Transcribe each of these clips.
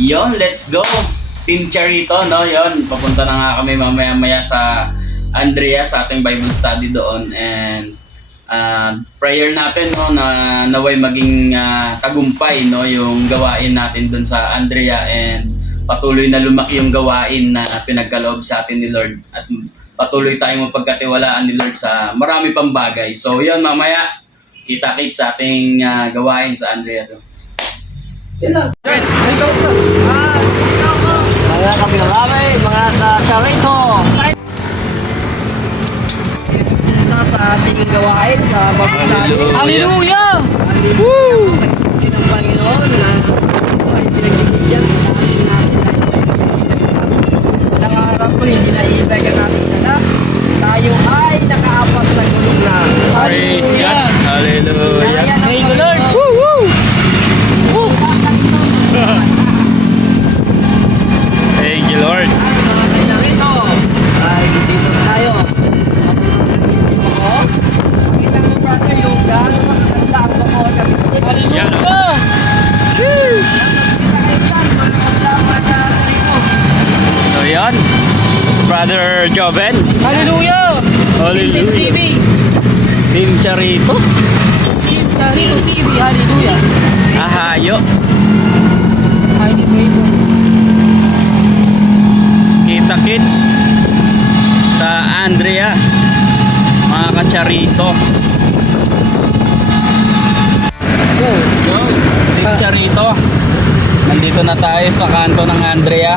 Yon, let's go! Team Charito, no? Yon, papunta na nga kami mamaya-maya sa Andrea sa ating Bible study doon. And prayer natin, no, na naway maging tagumpay, no, yung gawain natin doon sa Andrea, and patuloy na lumaki yung gawain na pinagkaloob sa atin ni Lord, at patuloy tayong mapagkatiwalaan ni Lord sa marami pang bagay. So yon, mamaya kita-kits sa ating gawain sa Andrea to. Guys, mga kapilarami, mga ka-charito. Ito sa ating gawain sa pagkakali. Hallelujah! Woo! Ng Panginoon na ay pinagbibigyan sa ating Ilang araw po hindi naiibagan natin siya. Tayo ay nakaapat sa gulong na. Praise God! Hallelujah! Thank you, Lord! Thank you, Lord! Mga kailangan ay dito na tayo. Pakita mo brother yung gaano makakanda ang bako sa bisita. Yan, so yan, si Brother Joven. Hallelujah! Hallelujah! TV! Team Charito. Team Charito TV! Hallelujah! Ahayo. Mighty Maker! Kita kids sa Andrea, mga ka-Charito. Let's go! Team Charito. Nandito na tayo sa kanto ng Andrea.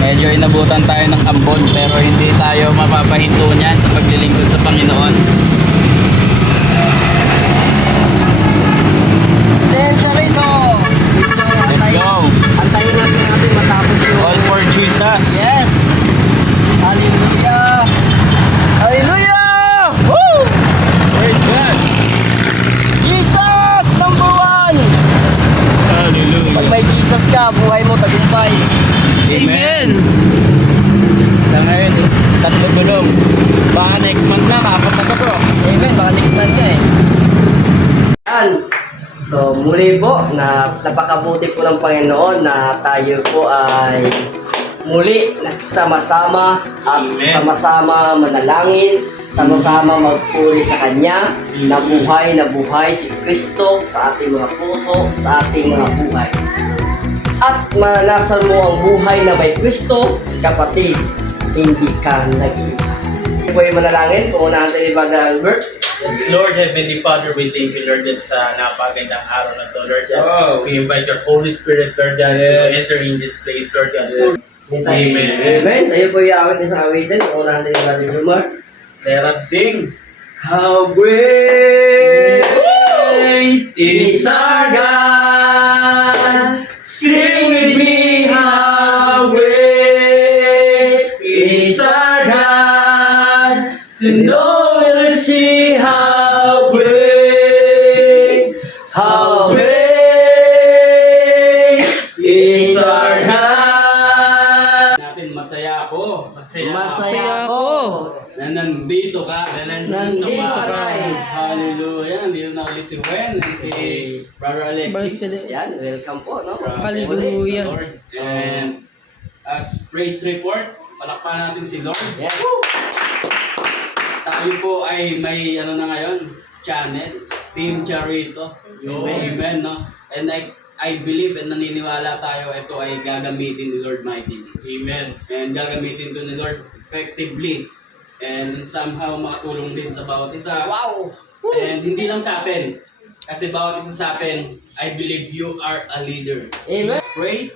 Medyo inabutan tayo ng ambon, pero hindi tayo mapapahinto niyan sa paglilingkod sa Panginoon. Then Charito! Let's go! Antayin natin matapos yung... All for Jesus! Yes! Hallelujah! Hallelujah! Woo! Praise God! Jesus! Number one! Pag Hallelujah! may Jesus ka, buhay mo tagumpay. Amen! Sa ngayon, tatlo gulong. Baka next month na, apat na to bro. Amen, baka next month ka eh. Yan. So muli po, napakabuti po ng Panginoon na tayo po ay muli nagsama-sama at Amen. sama-sama manalangin, sama-sama magpuri sa Kanya, na buhay si Kristo sa ating mga puso, sa ating mga buhay. At maranasan mo ang buhay na may Kristo, kapatid, hindi ka nag-iisa. Ito po yung manalangin, puunahan natin ni Brother Albert. Yes, Lord, Heavenly Father, we thank you, Lord, that sa napagandang araw na to, Lord. God. Wow. We invite your Holy Spirit, Lord, God, to enter in this place, Lord. God. Amen. Amen. Tayo po yung awit na sa awitin. Puunahan natin ni Brother Jumar. Let us sing. How great is our God. Sing with me, how great is our God. To know we'll see how great is our God. Natin, masaya ako. Masaya ako. Na nandito ka. Nandito ka. Hallelujah. Nandito na ulit si Wen. Si Brother Alexis. Yan, welcome po, no? Hallelujah. Lord. And as praise report, palakpan natin si Lord. Yes. Tayo po ay may ano na ngayon, channel, Team Charito. Amen, no? And I believe and naniniwala tayo ito ay gagamitin ni Lord mightily. Amen. And gagamitin to ni Lord effectively. And somehow makatulong din sa bawat isa. Wow! And hindi lang sa atin. Kasi bawat isa sa atin, I believe you are a leader. Amen. Let's pray.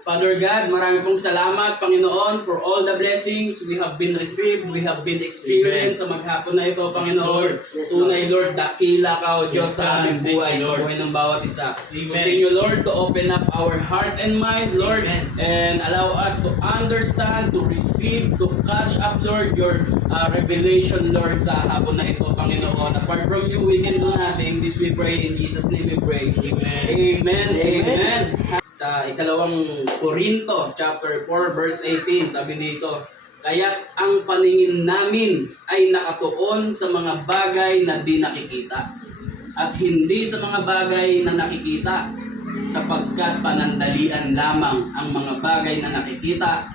Father God, marami pong salamat, Panginoon, for all the blessings we have been received, we have been experienced sa maghapon na ito, Panginoon. Yes, Tunay, Lord, dakila ka, O Diyos, Yes, sa aming thank buhay, you, sa Lord. buhay ng bawat isa. Amen. Continue, Lord, to open up our heart and mind, Lord, Amen. and allow us to understand, to receive, to catch up, Lord, your revelation, Lord, sa hapon na ito, Panginoon. Apart from you, we can do nothing. This we pray, in Jesus' name we pray. Amen. Amen. Amen. Sa ikalawang Korinto, chapter 4, verse 18, sabi dito, kaya't ang paningin namin ay nakatuon sa mga bagay na di nakikita at hindi sa mga bagay na nakikita. sapagkat panandalian lamang ang mga bagay na nakikita,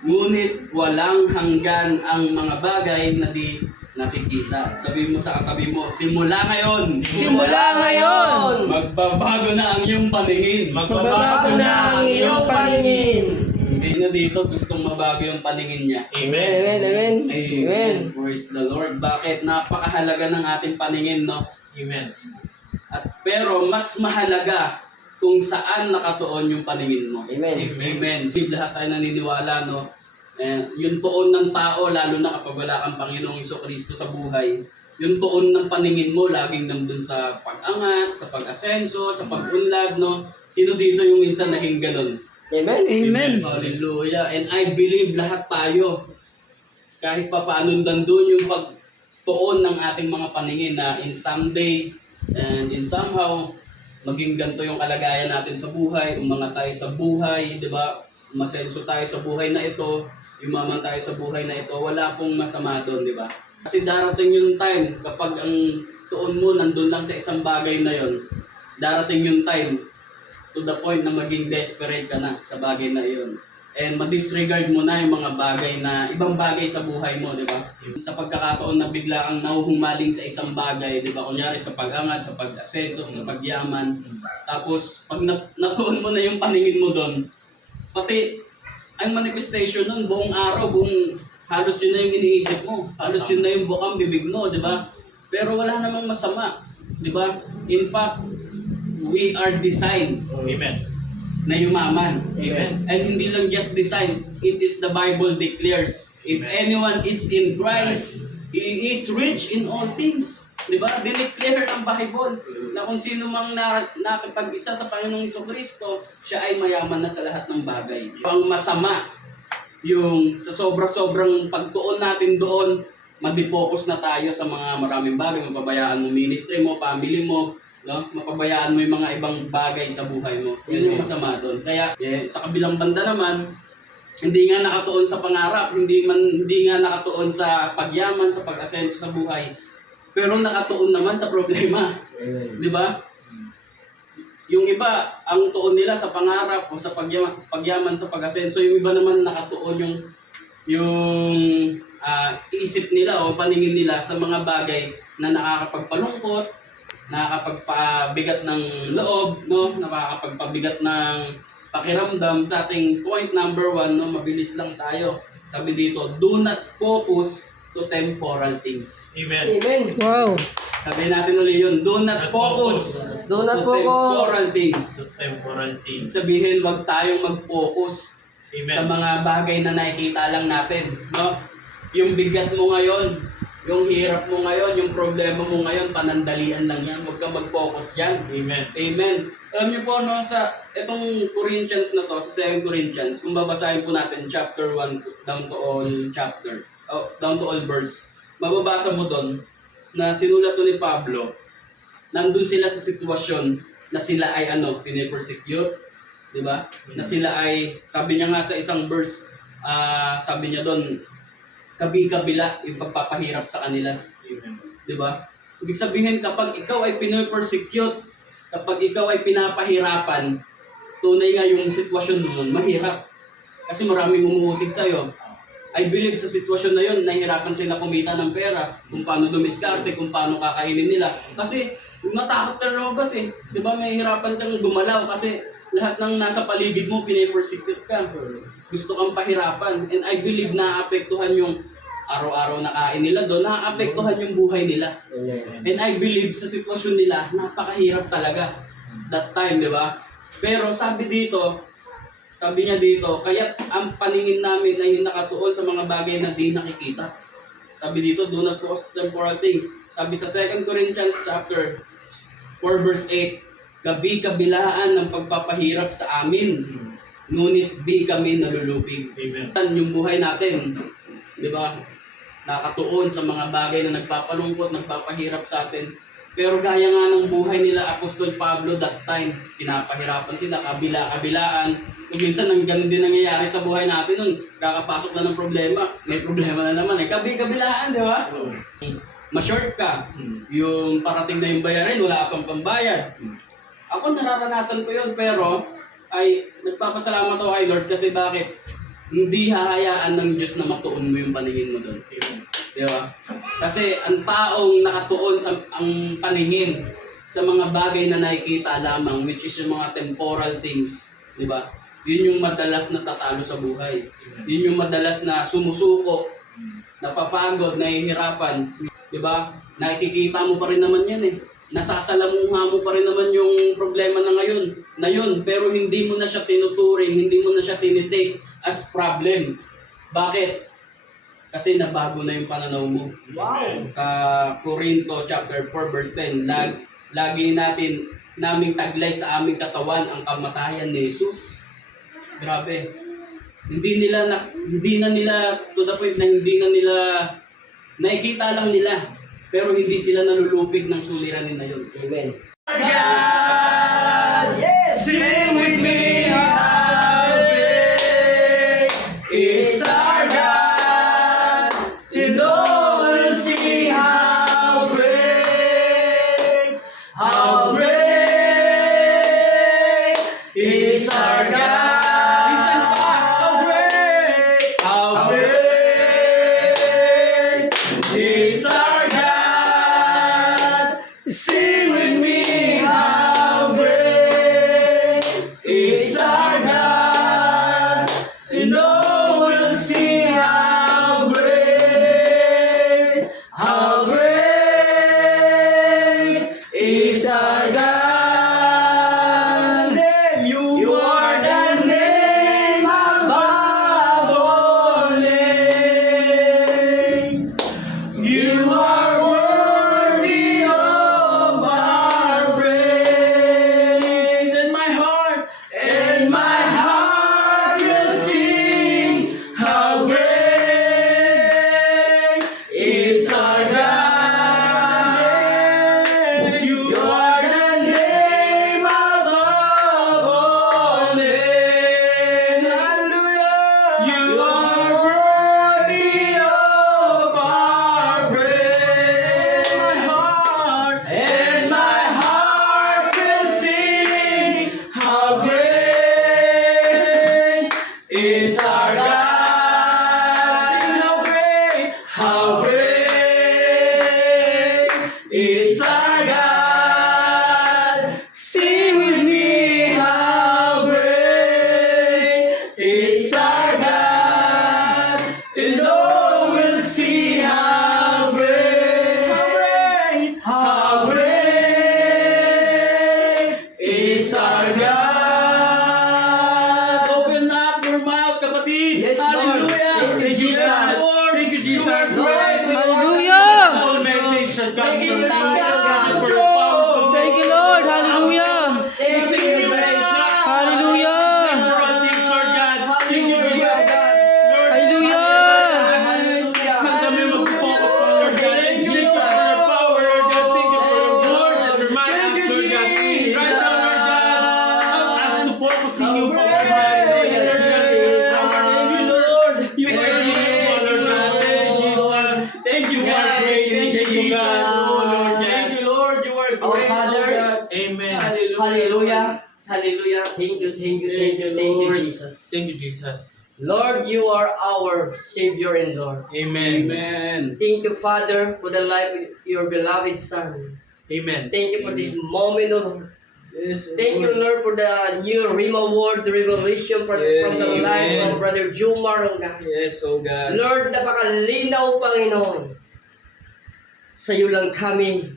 ngunit walang hanggan ang mga bagay na di nakikita. Sabi mo sa katabi mo, simula ngayon, Simula ngayon, magbabago na ang iyong paningin. magbabago na ang iyong paningin. Hindi na dito gustong mabago yung paningin niya. Amen, amen, amen. Praise the Lord. Bakit? Napakahalaga ng ating paningin, no? Amen. Pero mas mahalaga kung saan nakatuon yung paningin mo. Amen. Amen. So, lahat tayo naniniwala, no? Yung tuon ng tao, lalo na kapag wala kang Panginoong Jesucristo sa buhay, yung tuon ng paningin mo, laging nandun sa pag-angat, sa pag-asenso, sa pag-unlad, no? Sino dito yung minsan naging ganun? Amen. Amen. Hallelujah. And I believe lahat tayo, kahit pa paano nandun yung pagtuon ng ating mga paningin na in someday and in somehow, maging ganito yung kalagayan natin sa buhay, umangat tayo sa buhay, di ba? Masenso tayo sa buhay na ito, yumaman tayo sa buhay na ito, wala pong masama doon, di ba? Kasi darating yung time, kapag ang tuon mo nandun lang sa isang bagay na yon, darating yung time to the point na maging desperate ka na sa bagay na iyon. And ma-disregard mo na yung mga bagay na, ibang bagay sa buhay mo, di ba? Sa pagkakataon na bigla kang nahuhumaling sa isang bagay, di ba? Kunyari sa pag-angat, sa pag-asenso, sa pagyaman. Tapos, pag natuon mo na yung paningin mo doon, pati ang manifestation nun, buong araw, halos yun na yung iniisip mo. Halos yun na yung bukang bibig mo, di ba? Pero wala namang masama, di ba? In fact, we are designed Amen. na yumaman. Amen. And hindi lang just design, it is the Bible declares, if Amen. anyone is in Christ, he is rich in all things. Diba? Dineclare ng Bible na kung sino mang nakipag-isa sa Panginoong Jesucristo, siya ay mayaman na sa lahat ng bagay. Ang masama, yung sa sobra-sobrang pagtuon natin doon, mag-focus na tayo sa mga maraming bagay, mapabayaan mo ministry mo, family mo, no? Mapabayaan mo yung mga ibang bagay sa buhay mo. Yun yung masama doon. Kaya sa kabilang banda naman, hindi nga nakatuon sa pangarap, hindi nga nakatuon sa pagyaman, sa pag-asenso sa buhay, pero nakatuon naman sa problema. Amen. Di ba? Yung iba, ang tuon nila sa pangarap o sa pagyaman, sa pag-asenso, yung iba naman nakatuon yung isip nila o paningin nila sa mga bagay na nakakapagpalungkot, nakakapagpabigat ng loob, no? Nakakapagpabigat ng pakiramdam. Sa ating point number 1, no? Mabilis lang tayo. Sabi dito, do not focus to temporal things. Amen. Amen. Wow. Sabihin natin ulit yun, do not focus Do not to focus. temporal things. To temporal things. Sabihin, wag tayong mag-focus Amen. sa mga bagay na nakikita lang natin, no? Yung bigat mo ngayon, yung hirap mo ngayon, yung problema mo ngayon, panandalian lang yan. Huwag kang mag-focus dyan. Amen. Amen. Alam niyo po, no, sa itong Corinthians na to, sa 2 Corinthians, kung babasahin po natin chapter 1 down to all chapter, down to all verse, mababasa mo doon na sinulat to ni Pablo, nandun sila sa sitwasyon na sila ay pinipersecute, di ba? Na sila ay, sabi niya nga sa isang verse, sabi niya doon, kabi-kabila yung pagpapahirap sa kanila. Amen. Di ba? Ibig sabihin, kapag ikaw ay pinipersecute, kapag ikaw ay pinapahirapan, tunay nga yung sitwasyon mo, mahirap. Kasi maraming umuusig sa'yo. I believe sa sitwasyon na yun, nahihirapan sila kumita ng pera, kung paano dumiskarte, kung paano kakainin nila. Kasi natakot ka lumabas eh. Di ba, may hirapan kang gumalaw kasi lahat ng nasa paligid mo, pinipersecute ka. Gusto kang pahirapan. And I believe naapektuhan yung araw-araw na kain nila doon, naapektuhan yung buhay nila. Amen. And I believe sa sitwasyon nila, napakahirap talaga that time, di ba? Pero sabi niya dito, kaya ang paningin namin ay nakatuon sa mga bagay na di nakikita. Sabi dito, do not focus on temporal things. Sabi sa 2 Corinthians chapter 4 verse 8, kabi-kabilaan ng pagpapahirap sa amin, ngunit di kami nalulupig. Amen. Yung buhay natin, di ba? Nakatuon sa mga bagay na nagpapalungkot, nagpapahirap sa atin. Pero gaya nga ng buhay nila Apostol Pablo that time, pinapahirapan sila, kabila-kabilaan. Kung minsan ganun din nangyayari sa buhay natin nun, kakapasok na ng problema, may problema na naman eh. Kabi-kabilaan, di ba? Ma-short ka, yung parating na yung bayarin, wala pang pambayad. Ako nararanasan ko yun, pero ay nagpapasalamat ako kay Lord kasi bakit? Hindi hahayaan ng Diyos na matuon mo yung paningin mo doon. Di ba? Kasi ang taong nakatuon sa ang paningin sa mga bagay na nakikita lamang, which is yung mga temporal things, di ba? Yun yung madalas na tatalo sa buhay. Yun yung madalas na sumusuko, napapagod, nahihirapan, di ba? Nakikita mo pa rin naman yan eh. Nasasalamuha mo pa rin naman yung problema na ngayon, pero hindi mo na siya tinuturing, hindi mo na siya tinitake as problem. Bakit? Kasi nabago na yung pananaw mo. Wow! Corinto chapter 4 verse 10, lagi naming taglay sa aming katawan ang kamatayan ni Jesus. Grabe. Hindi na nila to the point na hindi na nila nakikita lang nila, pero hindi sila nalulupig ng suliranin na yun. Amen. God, Yes! sing with me, how great is our God. You know we'll see how great is our God. Minsan pa, how great is our God. Sing with me, how great is our God. You know we'll see how great is our God. You are the name above all names. You are worthy of our praise, and my heart will sing how great is our God. You are the name above all names. Hallelujah. You are worthy of our praise. My heart will sing how great is our God. Sing how great is our God. Sing with me, how great is our God. And oh, we'll see how great is our God. Open up your mouth, kapatid. Yes, Lord. Hallelujah. Thank you, Jesus. Thank you, Jesus. Hallelujah. The whole message that comes Thank you, from Lord. Thank you, Lord. Hallelujah. Thank you, Hallelujah. Our Father, Amen. hallelujah, hallelujah. Thank you, Jesus. Thank you, Jesus. Lord, you are our Savior and Lord. Amen. Amen. Thank you, Father, for the life of your beloved Son. Amen. Thank you for this moment, Lord. Yes, Thank you, Lord, for the new Rhema word, the revelation from Yes, the life amen. of Brother Jumar, oh God. Yes, oh God. Lord, napakalinaw, Panginoon. Sa iyo lang kami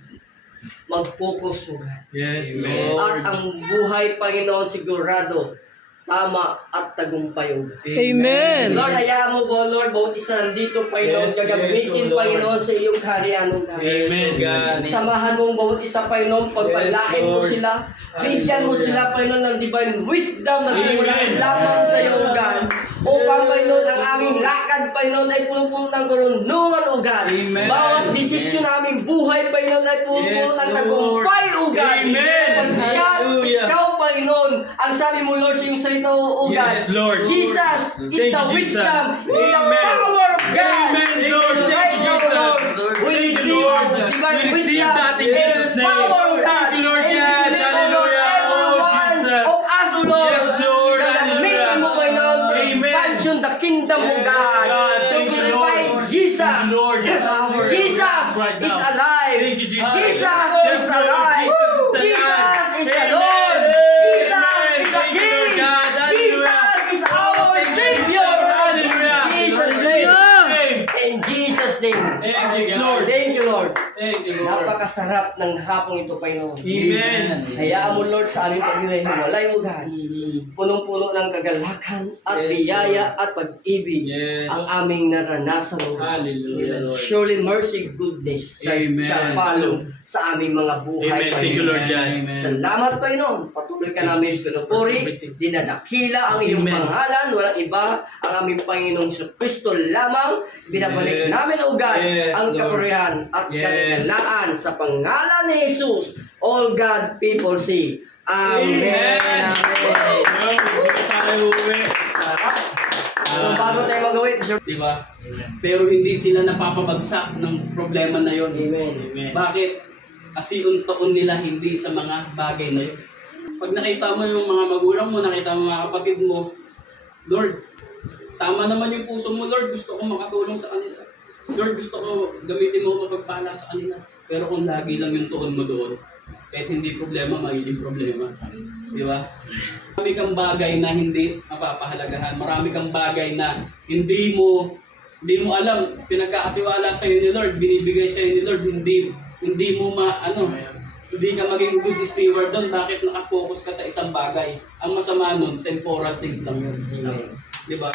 mag-focus, oh God. Yes, Amen. Lord. At ang buhay, Panginoon, sigurado, tama at tagumpay, oh God. Amen. Lord, hayaan mo po, Lord, bawat isa nandito, Panginoon, Yes, gagamitin, yes, oh Lord. Panginoon, sa iyong kaharian, oh God. Yes, oh God. Samahan mo ang bawat isa, Panginoon, pagpalain Yes, mo Lord. sila. Bigyan mo Hallelujah. sila, Panginoon, ng divine wisdom na Amen. tumulang lamang sa iyo, O God. Upang, Panginoon, ang aming lakad, Panginoon, ay puno-puno ng karunungan, O God. Amen. Bawat desisyon ng aming buhay, Panginoon, ay puno-puno Yes, ng Lord. tagumpay, O God. Amen. Pagkat Hallelujah. ikaw, Panginoon, ang sabi mo, Lord, sa iyong salita, O God. Yes, Lord. Jesus is Thank the you, Jesus. wisdom, is the Amen. power of God. Amen, Lord. Thank Right you, now, Jesus. Lord, we Thank you, receive Lord. divine We receive wisdom that in and Jesus' name. power of God. Thank you, Lord And God. we live, O Lord, Hallelujah. every kingdom, O God. To glorify Jesus. Lord. Jesus Right is now. alive. Thank you, Jesus. Jesus Yes, is Lord. alive. Jesus is Jesus alive. is the Amen. Lord. Jesus Amen. is the Thank you, King. Lord God. Hallelujah. Jesus is our Savior. Hallelujah. Jesus' name. In Jesus' name. Thank you, Lord. Thank you, Lord. Thank you, Lord. Napakasarap ng hapong ito, Panginoon. Amen. Hayaan mo, Lord, sa aming paghihiwalay, O God. Punong-puno ng kagalakan at Yes, biyaya at pag-ibig Yes. ang aming naranasan, O God. Hallelujah, Lord. Surely mercy, goodness Amen. shall follow sa aming mga buhay. Amen. Thank you, Lord God. Amen. Salamat, Panginoon. Patuloy ka namin sinupuri. Dinadakila ang iyong Amen. pangalan. Walang iba. Ang aming Panginoong Kristo lamang. Binabalik Yes. namin, O God, Yes, ang Lord. kapurihan at Yes. kanigalaan sa pangalan ni Jesus. All God people say, Amen. Amen. Tayo uwi. So, bago tayo mag-awit, sir. Di ba? Pero hindi sila napapabagsak ng problema na yon. Amen. Bakit? Kasi untaon nila hindi sa mga bagay na yun. Pag nakita mo yung mga magulang mo, nakita mo mga kapatid mo, Lord, tama naman yung puso mo, Lord, gusto ko makatulong sa kanila. Lord, gusto ko gamitin mo mapagpala sa kanila. Pero kung lagi lang yung tuon mo doon, kahit hindi problema, magiging problema. Di ba? Marami kang bagay na hindi mapapahalagahan. Marami kang bagay na hindi mo alam, pinagkakatiwala sa iyo ni Lord, binibigay sa iyo ni Lord, hindi mo hindi ka maging good steward doon. Bakit nakafocus ka sa isang bagay? Ang masama nun, temporal things lang yun. Di ba?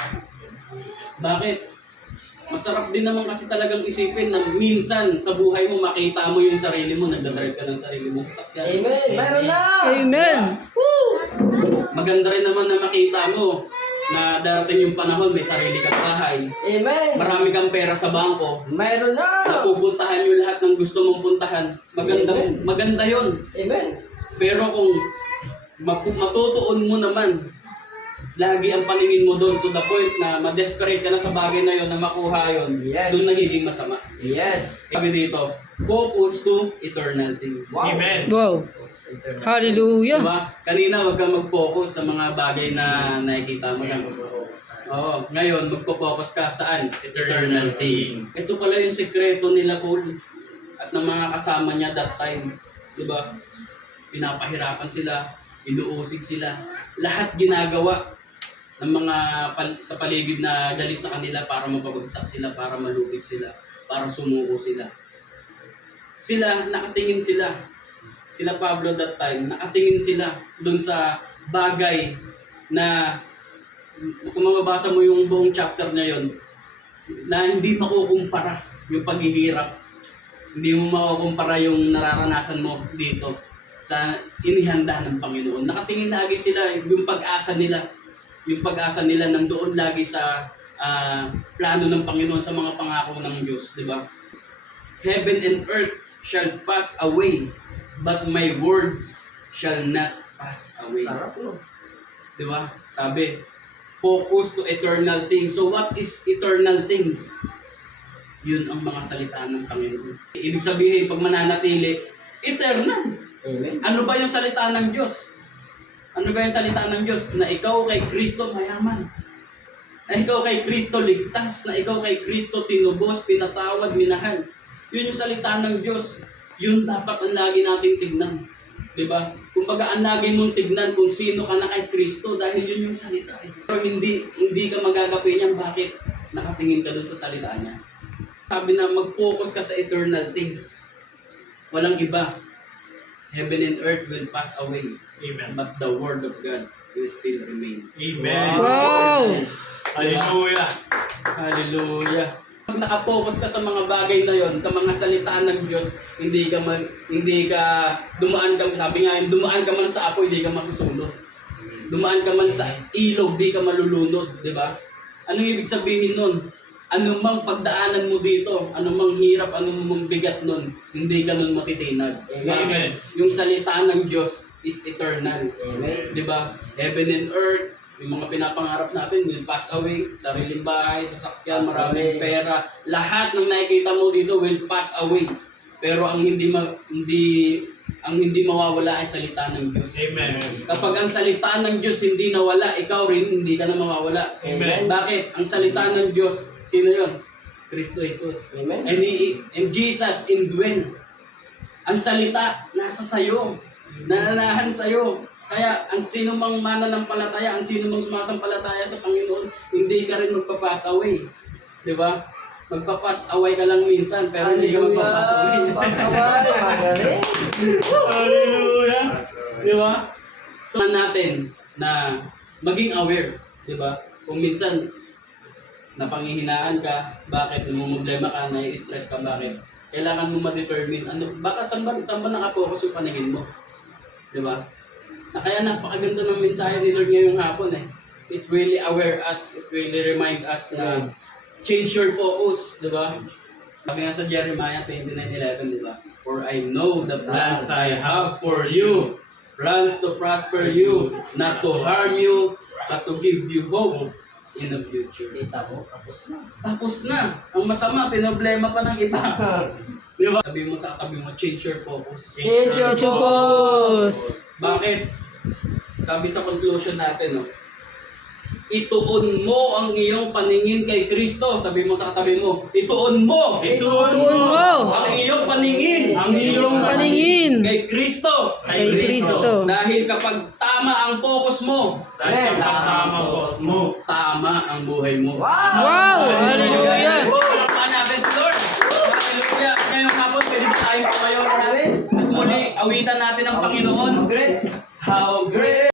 Bakit? Masarap din naman kasi talagang isipin na minsan sa buhay mo makita mo yung sarili mo, nagdadrive ka ng sarili mo sa sakyan. Amen. Meron na. Amen. Maganda rin naman na makita mo na darating yung panahon, may sarili kang bahay. Amen. Marami kang pera sa bangko. Meron na. Napupuntahan yung lahat ng gusto mong puntahan. Amen. Maganda yon. Amen. Pero kung matutuon mo naman, lagi ang paningin mo doon to the point na ma-desperate ka na sa bagay na yon na makuha yon, Yes. doon nagiging masama. Yes. Sabi dito, focus to eternal things. Wow. Amen. Wow. Hallelujah. Diba? Kanina wag kang mag-focus sa mga bagay na nakikita mo lang. Oo, ngayon magpo-focus ka saan? Eternal things. Ito pala yung sekreto nila Paul at ng mga kasama niya that time. Diba? Pinapahirapan sila, inuusig sila. Lahat ginagawa ng mga sa paligid na galit sa kanila para mapabagsak sila, para malupit sila, para sumuko sila. Sila, nakatingin sila. Sila Pablo that time, nakatingin sila dun sa bagay na kung mababasa mo yung buong chapter na yon, na hindi makukumpara yung paghihirap. Hindi mo makukumpara yung nararanasan mo dito sa inihanda ng Panginoon. Nakatingin lagi sila, yung pag-asa nila. Yung pag-asa nila nandoon lagi sa plano ng Panginoon, sa mga pangako ng Diyos, di ba? Heaven and earth shall pass away, but my words shall not pass away. Sarap no. Di ba? Sabi, focus to eternal things. So what is eternal things? Yun ang mga salita ng Panginoon. Ibig sabihin, pag mananatili, eternal. Amen. Ano ba yung salita ng Diyos? Ano ba yung salita ng Diyos? Na ikaw kay Kristo mayaman. Na ikaw kay Kristo ligtas. Na ikaw kay Kristo tinubos, pinatawad, minahal. Yun yung salita ng Diyos. Yun dapat ang lagi nating tignan. Diba? Kumbaga ang lagi mong tignan kung sino ka na kay Kristo dahil yun yung salita. Pero hindi ka magagapi niyan. Bakit? Nakatingin ka dun sa salita niya. Sabi na mag-focus ka sa eternal things. Walang iba. Heaven and earth will pass away. Amen. But the word of God will still remain. Amen. Wow. Hallelujah. Hallelujah. Pag nakapokus ka sa mga bagay na yon, sa mga salita ng Diyos, hindi ka dumaan ka, sabi nga, dumaan ka man sa apoy, hindi ka masusunod. Dumaan ka man sa ilog, hindi ka malulunod, di ba? Anong ibig sabihin nun? Anumang pagdaanan mo dito, anumang hirap, anumang bigat nun, hindi ka nun matitinag. Amen. Yung salita ng Diyos is eternal. Amen. Di ba? Heaven and earth, yung mga pinapangarap natin will pass away. Sariling bahay, sasakyan, Pass maraming away. pera. Lahat ng nakikita mo dito will pass away. Pero ang hindi ang hindi mawawala ay salita ng Diyos. Amen. Kapag ang salita ng Diyos hindi nawala, ikaw rin hindi ka na mawawala. Amen. Bakit? Ang salita ng Diyos, sino yon? Kristo Jesus. Amen. And Jesus indwell. Ang salita, nasa sayo. Nananahan sayo. Kaya ang sino mang mananampalataya, ang sino mang sumasampalataya sa Panginoon, hindi ka rin magpapass away. Di ba? Magpapass away ka lang minsan, pero hindi ka magpapass away. Pasaway, magaling. Hallelujah! Di ba? So, natin na maging aware. Di ba? Kung minsan, napanghihinaan ka, bakit namumblema ka, nai-stress ka, bakit? Kailangan mo ma-determine, baka saan ba nakapokus yung paningin mo? Di ba? Kaya napakaganda ng mensahe ni Lord ngayong hapon eh. It really aware us, it really remind us na change your focus, di ba? Sabi nga sa Jeremiah 29:11, di ba? For I know the plans I have for you, plans to prosper you, not to harm you, but to give you hope in the future. Kita mo, tapos na. Tapos na. Ang masama, pinoblema pa ng iba. Di ba? Sabi mo sa katabi mo, change your focus. Change your Focus. Bakit? Sabi sa conclusion natin, no? Ituon mo ang iyong paningin kay Kristo. Sabi mo sa katabi mo, ituon mo! Ituon mo ang iyong paningin! ang iyong paningin Kay Kristo! kay Kristo. Dahil kapag tama ang focus mo, Dahil kapag tama ang focus mo, tama ang buhay mo. Wow! Hallelujah! Palakpakan natin si Lord. Hallelujah! Ngayong hapon, pwede ba tayong tumayo natin? At muli, awitan natin ang Panginoon. Great. How great